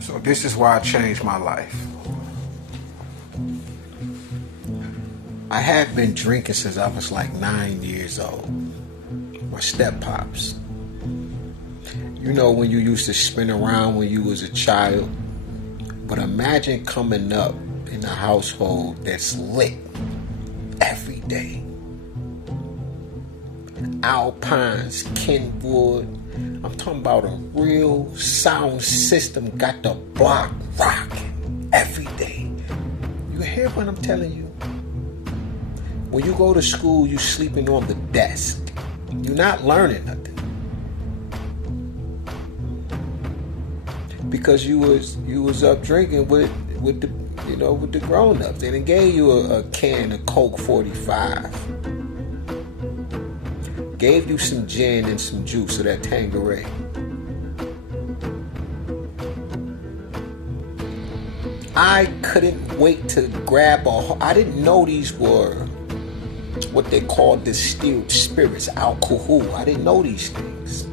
So this is why I changed my life. I had been drinking since I was like 9 years old. My step pops. You know when you used to spin around when you was a child? But imagine coming up in a household that's lit every day. Alpines, Kenwood. I'm talking about a real sound system, got the block rocking every day. You hear what I'm telling you? When you go to school, you sleeping on the desk. You're not learning nothing. Because you was up drinking with the grown-ups. They done gave you a can of Coke 45. Gave you some gin and some juice of that Tanqueray. I couldn't wait to grab I didn't know these were what they called distilled spirits, alcohol. I didn't know these things.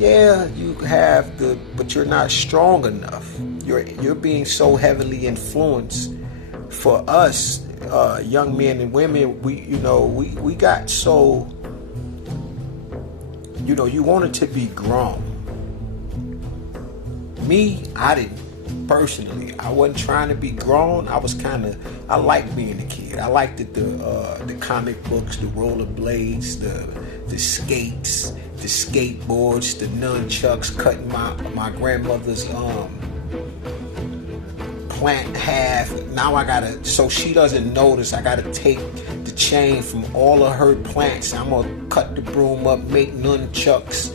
Yeah, you have but you're not strong enough. You're being so heavily influenced. For us, young men and women, we got so. You wanted to be grown. Me, I didn't. Personally, I wasn't trying to be grown. I liked being a kid. I liked the comic books, the rollerblades, the skates, the skateboards, the nunchucks, cutting my grandmother's plant half. Now so she doesn't notice, I gotta take the chain from all of her plants. I'm gonna cut the broom up, make nunchucks.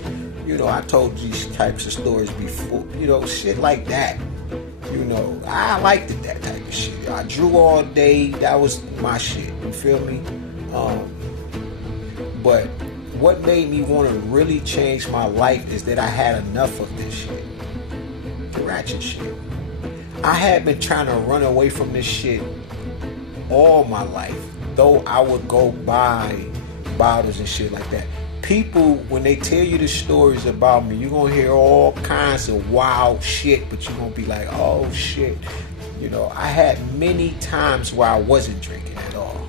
I told these types of stories before. Shit like that. I liked that type of shit. I drew all day. That was my shit. You feel me? But what made me want to really change my life is that I had enough of this shit. The ratchet shit. I had been trying to run away from this shit all my life. Though I would go buy bottles and shit like that. People, when they tell you the stories about me, you're going to hear all kinds of wild shit, but you're going to be like, oh shit. I had many times where I wasn't drinking at all.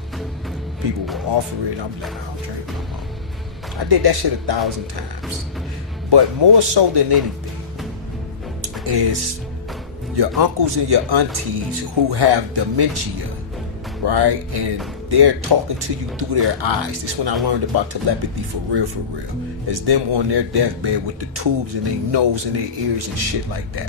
People will offer it. I'm like, I don't drink no more. I did that shit 1,000 times. But more so than anything is your uncles and your aunties who have dementia, right? And they're talking to you through their eyes. This is when I learned about telepathy for real. It's them on their deathbed with the tubes in their nose and their ears and shit like that.